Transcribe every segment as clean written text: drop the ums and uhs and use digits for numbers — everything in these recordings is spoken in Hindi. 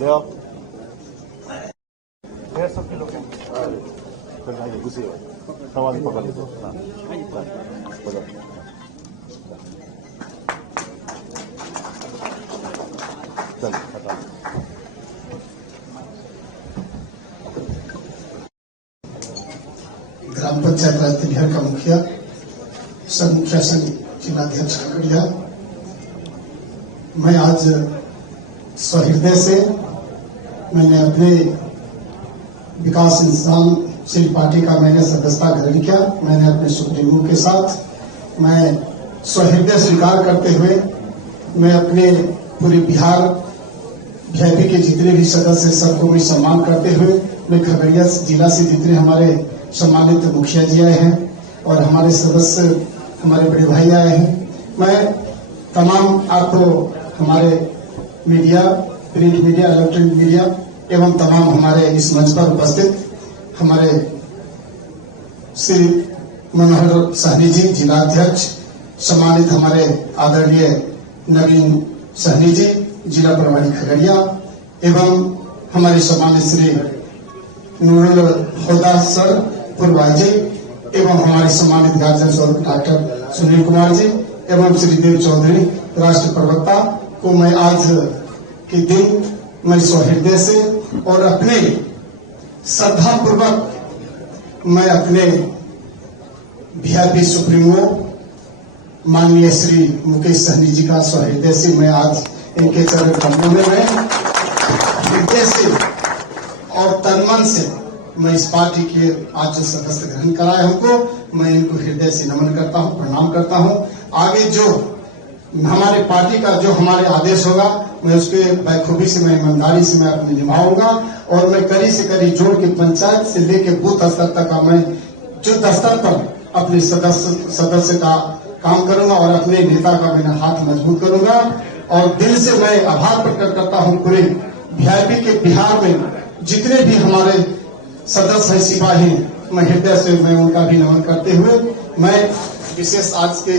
ले आओ 150 किलो के फिर आइए घुसी सवाल पकड़ लीजिए पकड़ चल हटा ग्राम पंचायत राज तिलिहर का मुखिया सब मुखिया संघ जिलाध्यक्ष खगड़िया, मैं आज सहृदय से मैंने अपने विकास इंसानशील पार्टी का मैंने सदस्यता ग्रहण किया। मैंने अपने सुप्रीमो के साथ मैं सहृदय स्वीकार करते हुए मैं अपने पूरे बिहार वीआईपी के जितने भी सदस्य सबको मैं सम्मान करते हुए मैं खगड़िया जिला से जितने हमारे सम्मानित मुखिया जी आए हैं और हमारे सदस्य हमारे बड़े भाई आए हैं, मैं तमाम आपको हमारे media, print media, electronic media एवं तमाम हमारे इस मंच पर उपस्थित हमारे श्री मनोहर सहनी जी जिलाध्यक्ष, सम्मानित हमारे आदरणीय नवीन सहनी जी जिला प्रभारी खगड़िया एवं हमारे सम्मानित श्री नूरुल हुदा सर पूर्व आईजी एवं हमारे सम्मानित गार्जियन स्वरूप डॉक्टर सुनील कुमार जी एवं श्री देव चौधरी राष्ट्रीय प्रवक्ता को मैं आज के दिन मैं सहृदय से और अपने श्रद्धा पूर्वक मैं अपने वीआईपी सुप्रीमो माननीय श्री मुकेश सहनी जी का सहृदय से मैं आज इनके चरण कमलों में मैं हृदय से और तनमन से मैं इस पार्टी के आज जो सदस्य ग्रहण कराए हमको, मैं इनको हृदय से नमन करता हूं, प्रणाम करता हूं। आगे जो हमारे पार्टी का जो हमारे आदेश होगा मैं उसके बखूबी से मैं ईमानदारी से मैं अपने निभाऊंगा और मैं कड़ी से कड़ी जोड़ के पंचायत से लेके बूथ स्तर तक का मैं युद्ध स्तर पर अपने सदस्य का काम करूंगा और अपने नेता का मैं हाथ मजबूत करूंगा। और दिल से मैं आभार प्रकट करता हूं पूरे वीआईपी के बिहार में जितने भी हमारे सदस्य है, सिपाही, मैं हृदय से मैं उनका भी नमन करते हुए मैं विशेष आज के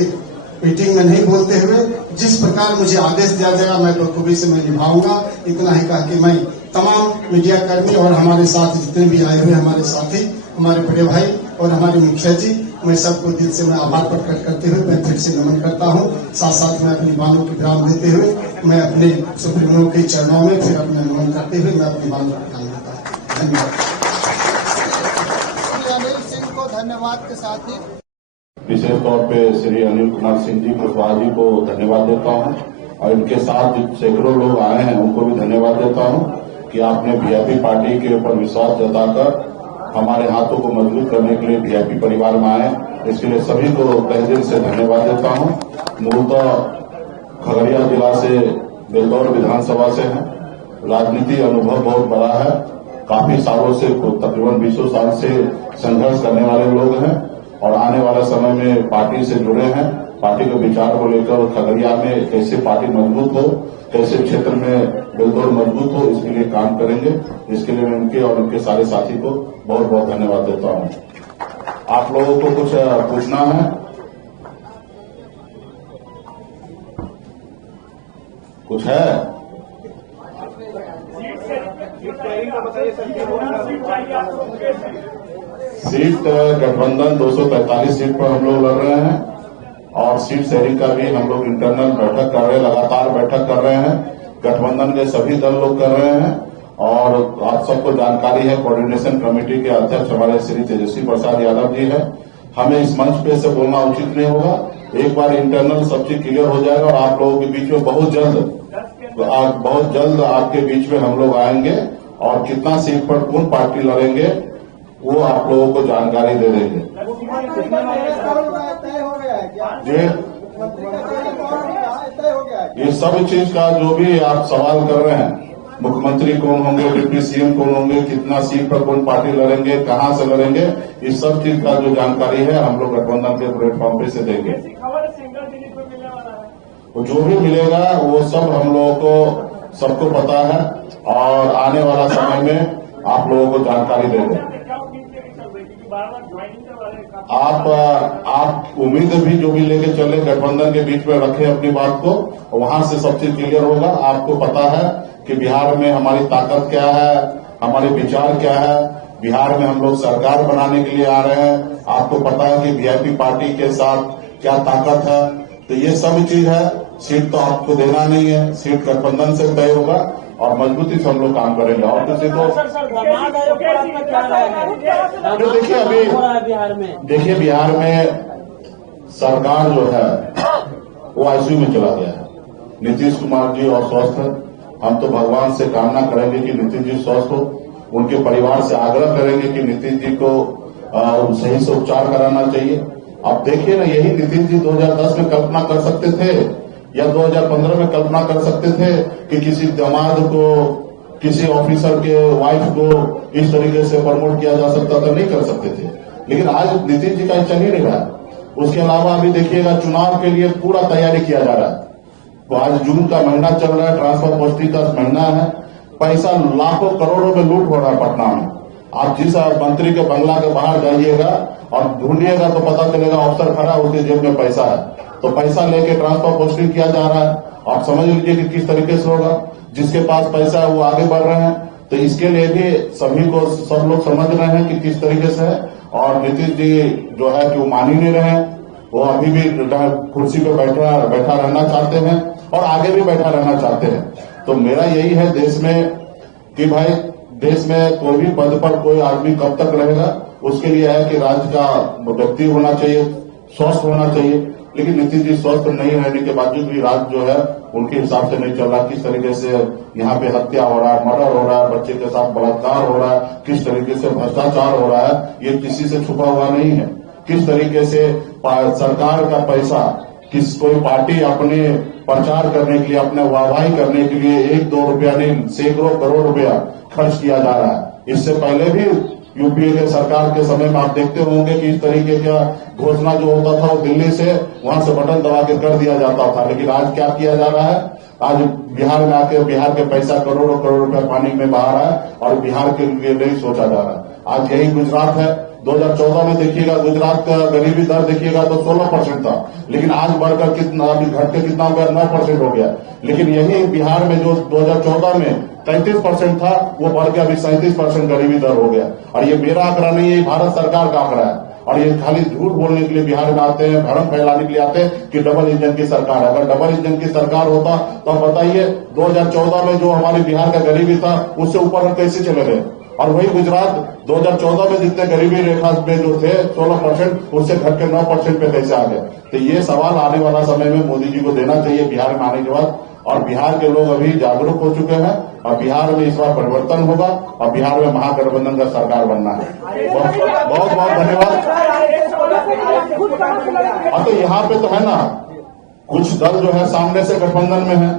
मीटिंग में नहीं बोलते हुए जिस प्रकार मुझे आदेश दिया जाएगा मैं बखूबी से मैं निभाऊंगा। इतना ही कहा कि मैं तमाम मीडिया कर्मी और हमारे साथ जितने भी आए हुए हमारे साथी, हमारे बड़े भाई और हमारे मुखिया जी, मैं सबको दिल से मैं आभार प्रकट करते हुए मैं फिर से नमन करता हूँ। साथ साथ में अपनी बालों को विराम देते हुए मैं अपने सुप्रीमो के चरणों में फिर अपना नमन करते हुए मैं अपनी बालों को विराम देता हूँ। धन्यवाद। धन्यवाद के साथ ही विशेष तौर पे श्री अनिल कुमार सिंह जी कुशवाहा जी को धन्यवाद देता हूं और इनके साथ सैकड़ों लोग आए हैं उनको भी धन्यवाद देता हूं कि आपने वीआईपी पार्टी के ऊपर विश्वास जताकर हमारे हाथों को मजबूत करने के लिए वीआईपी परिवार में आए। इसके लिए सभी को तहे दिल से धन्यवाद देता हूं। मूलतः खगड़िया जिला से बेलदौर विधानसभा से है, राजनीति अनुभव बहुत बड़ा है, काफी सालों से तकरीबन 20 साल से संघर्ष करने वाले लोग हैं और आने वाले समय में पार्टी से जुड़े हैं। पार्टी के विचार को लेकर खगड़िया में कैसे पार्टी मजबूत हो, कैसे क्षेत्र में बेलदौर मजबूत हो, इसके लिए काम करेंगे। इसके लिए मैं उनके और उनके सारे साथी को बहुत बहुत धन्यवाद देता हूं। आप लोगों को कुछ पूछना है? कुछ है? सीट गठबंधन 243 सीट पर हम लोग लड़ रहे हैं और सीट शेयरिंग का भी हम लोग इंटरनल बैठक कर रहे हैं, लगातार बैठक कर रहे हैं। गठबंधन के सभी दल लोग कर रहे हैं और आप सबको जानकारी है कोऑर्डिनेशन कमेटी के अध्यक्ष हमारे श्री तेजस्वी प्रसाद यादव जी है। हमें इस मंच पे से बोलना उचित नहीं होगा। एक बार इंटरनल सब चीज क्लियर हो जाएगा और आप लोगों के बीच में बहुत जल्द आपके बीच में हम लोग आएंगे और कितना सीट पर कौन पार्टी लड़ेंगे वो आप लोगों को जानकारी दे देंगे। ये सब चीज का जो भी आप सवाल कर रहे हैं, मुख्यमंत्री कौन होंगे, डिप्टी सीएम कौन होंगे, कितना सीट पर कौन पार्टी लड़ेंगे, कहां से लड़ेंगे, इस सब चीज का जो जानकारी है हम लोग गठबंधन के प्लेटफॉर्म पे से देंगे। तो जो भी मिलेगा वो सब हम लोगों को सबको पता है और आने वाला समय में आप लोगों को जानकारी देंगे। आप उम्मीद भी जो भी लेके चले गठबंधन के बीच में रखें अपनी बात को, वहां से सब चीज क्लियर होगा। आपको पता है कि बिहार में हमारी ताकत क्या है, हमारे विचार क्या है। बिहार में हम लोग सरकार बनाने के लिए आ रहे हैं। आपको पता है कि वीआईपी पार्टी के साथ क्या ताकत है। तो ये सब चीज है। सीट तो आपको देना नहीं है, सीट गठबंधन से तय होगा और मजबूती से हम लोग काम करेंगे। और किसी को देखिए अभी देखिए बिहार में सरकार जो है वो आईसीयू में चला गया है। नीतीश कुमार जी और स्वस्थ है। हम तो भगवान से कामना करेंगे कि नीतीश जी स्वस्थ हो। उनके परिवार से आग्रह करेंगे कि नीतीश जी को सही से उपचार कराना चाहिए। अब देखिए ना, यही नीतीश जी 2010 में कल्पना कर सकते थे या 2015 में कल्पना कर सकते थे कि किसी दामाद को, किसी ऑफिसर के वाइफ को इस तरीके से प्रमोट किया जा सकता था? नहीं कर सकते थे। लेकिन आज नीतीश जी का चल ही नहीं रहा। उसके अलावा अभी देखिएगा चुनाव के लिए पूरा तैयारी किया जा रहा है। तो आज जून का महीना चल रहा है, ट्रांसफर पोस्टिंग का महीना है। पैसा लाखों करोड़ों में लूट हो रहा है पटना में। आप जिस मंत्री के बंगला के बाहर जाइएगा और ढूंढिएगा तो पता चलेगा अफसर खड़ा है, उसके जेब में पैसा है। तो पैसा लेके ट्रांसफर पोस्टिंग किया जा रहा है। आप समझ लीजिए कि किस तरीके से होगा। जिसके पास पैसा है वो आगे बढ़ रहे हैं। तो इसके लिए भी सभी को, सब लोग समझ रहे हैं कि किस तरीके से है। और नीतीश जी जो है कि वो मान ही नहीं रहे हैं। वो अभी भी कुर्सी पे बैठा रहना चाहते हैं और आगे भी बैठा रहना चाहते हैं। तो मेरा यही है देश में कि भाई देश में कोई भी पद पर कोई आदमी कब तक रहेगा, उसके लिए है कि राज्य का व्यक्ति होना चाहिए, स्वस्थ होना चाहिए। लेकिन नीतीश जी स्वस्थ नहीं रहने के बावजूद भी राज्य जो है उनके हिसाब से नहीं चल रहा। किस तरीके से यहाँ पे हत्या हो रहा है, मर्डर हो रहा है, बच्चे के साथ बलात्कार हो रहा है, किस तरीके से भ्रष्टाचार हो रहा है, ये किसी से छुपा हुआ नहीं है। किस तरीके से सरकार का पैसा कोई पार्टी अपने प्रचार करने के लिए, अपने वाहवाही करने के लिए 1-2 रुपया नहीं, सैकड़ों करोड़ रुपया खर्च किया जा रहा है। इससे पहले भी यूपीए के सरकार के समय में आप देखते होंगे कि इस तरीके का घोषणा जो होता था वो दिल्ली से वहां से बटन दबा के कर दिया जाता था। लेकिन आज क्या किया जा रहा है? आज बिहार में आके बिहार के पैसा करोड़ों करोड़ रुपया पानी में बहा रहा है और बिहार के लिए नहीं सोचा जा रहा है। आज यही गुजरात है। 2014 में देखिएगा गुजरात का गरीबी दर देखिएगा तो 16% था। लेकिन आज बढ़कर कितना, अभी घट के कितना हो गया? 9% हो गया। लेकिन यही बिहार में जो 2014 में 33% था वो बढ़ के अभी 37% गरीबी दर हो गया। और ये मेरा आंकड़ा नहीं है, भारत सरकार का आंकड़ा है। और ये खाली झूठ बोलने के लिए बिहार में आते हैं, भ्रम फैलाने के लिए आते हैं कि डबल इंजन की सरकार है। अगर डबल इंजन की सरकार होता तो आप बताइए 2014 में जो हमारे बिहार का गरीबी था उससे ऊपर हम कैसे चले गए? और वही गुजरात 2014 में जितने गरीबी रेखा में जो थे 16%, उससे घट के 9% पे कैसे आ गए? तो ये सवाल आने वाला समय में मोदी जी को देना चाहिए बिहार में आने के बाद। और बिहार के लोग अभी जागरूक हो चुके हैं और बिहार में इस बार परिवर्तन होगा और बिहार में महागठबंधन का सरकार बनना है। बहुत बहुत धन्यवाद। और तो यहाँ पे तो है ना, कुछ दल जो है सामने से गठबंधन में है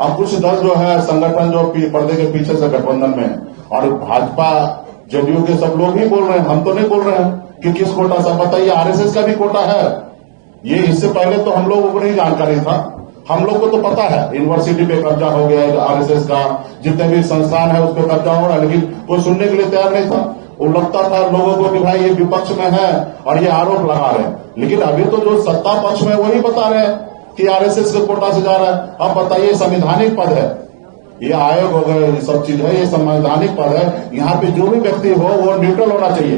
और कुछ दल जो है संगठन जो पर्दे के पीछे से गठबंधन में है। और भाजपा जेडीयू के सब लोग ही बोल रहे हैं, हम तो नहीं बोल रहे हैं कि किस कोटा से। बताइए आरएसएस का भी कोटा है। ये इससे पहले तो हम लोगों को नहीं जानकारी था। हम लोग को तो पता है यूनिवर्सिटी पे कब्जा हो गया है आरएसएस का, जितने भी संस्थान है उस पर कब्जा हो रहा है। लेकिन कोई सुनने के लिए तैयार नहीं था। वो लगता था लोगों को कि भाई ये विपक्ष में है और ये आरोप लगा रहे हैं। लेकिन अभी तो जो सत्ता पक्ष में वही बता रहे हैं कि आरएसएस के कोटा से जा रहा है। अब बताइए, संवैधानिक पद है ये, आयोग वगैरह सब चीज है, ये संवैधानिक पद है। यहाँ पे जो भी व्यक्ति हो वो न्यूट्रल होना चाहिए,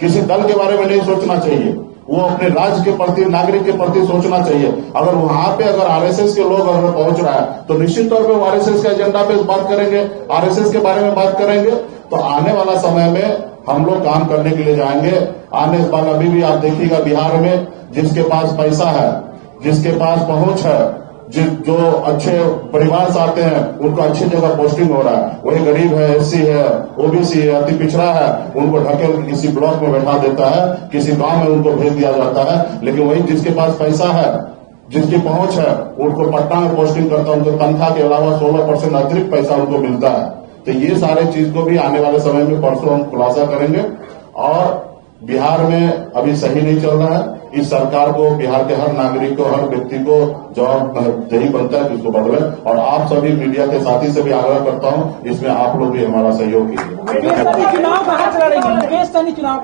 किसी दल के बारे में नहीं सोचना चाहिए। वो अपने राज्य के प्रति, नागरिक के प्रति सोचना चाहिए। अगर वहां पे अगर आरएसएस के लोग अगर पहुंच रहा है तो निश्चित तौर पे वो आरएसएस के एजेंडा पे बात करेंगे, आरएसएस के बारे में बात करेंगे। तो आने वाला समय में हम लोग काम करने के लिए जाएंगे। आने वाला अभी भी आप देखिएगा बिहार में जिसके पास पैसा है, जिसके पास पहुंच है, जो अच्छे परिवार से आते हैं उनको अच्छी जगह पोस्टिंग हो रहा है। वही गरीब है, एससी है, ओबीसी है, अति पिछड़ा है, उनको ढकेल किसी ब्लॉक में बैठा देता है, किसी गांव में उनको भेज दिया जाता है। लेकिन वही जिसके पास पैसा है, जिसकी पहुंच है, उनको पटना में पोस्टिंग करता है। उनको तनख्वाह के अलावा 16% अतिरिक्त पैसा उनको मिलता है। तो ये सारे चीज को भी आने वाले समय में परसों हम खुलासा करेंगे। और बिहार में अभी सही नहीं चल रहा है। इस सरकार को, बिहार के हर नागरिक को, हर व्यक्ति को जवाबदेही बनता है कि इसको बदले। और आप सभी मीडिया के साथी से भी आग्रह करता हूं, इसमें आप लोग भी हमारा सहयोग कीजिए।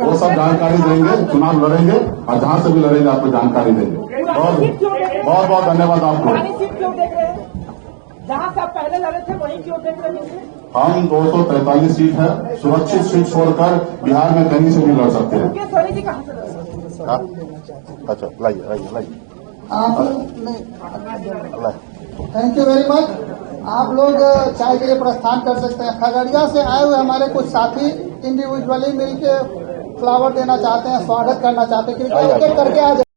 वो सब जानकारी देंगे, चुनाव लड़ेंगे और जहां से भी लड़ेंगे आपको जानकारी देंगे। बहुत बहुत धन्यवाद आपको। जहाँ से आप पहले लड़े थे वहीं क्यों देख रहे थे? हम 243 सीट है, सुरक्षित सीट छोड़कर बिहार में कहीं से भी लड़ सकते हैं। मुकेश सहनी जी कहाँ से लड़ रहे थे? हाँ? अच्छा लाइए आप थैंक यू वेरी मच। आप लोग चाय के लिए प्रस्थान कर सकते हैं। खगड़िया से आए हुए हमारे कुछ साथी इंडिविजुअली मिलके फ्लावर देना चाहते हैं, स्वागत करना चाहते हैं, कृपया एक एक करके आ जाए।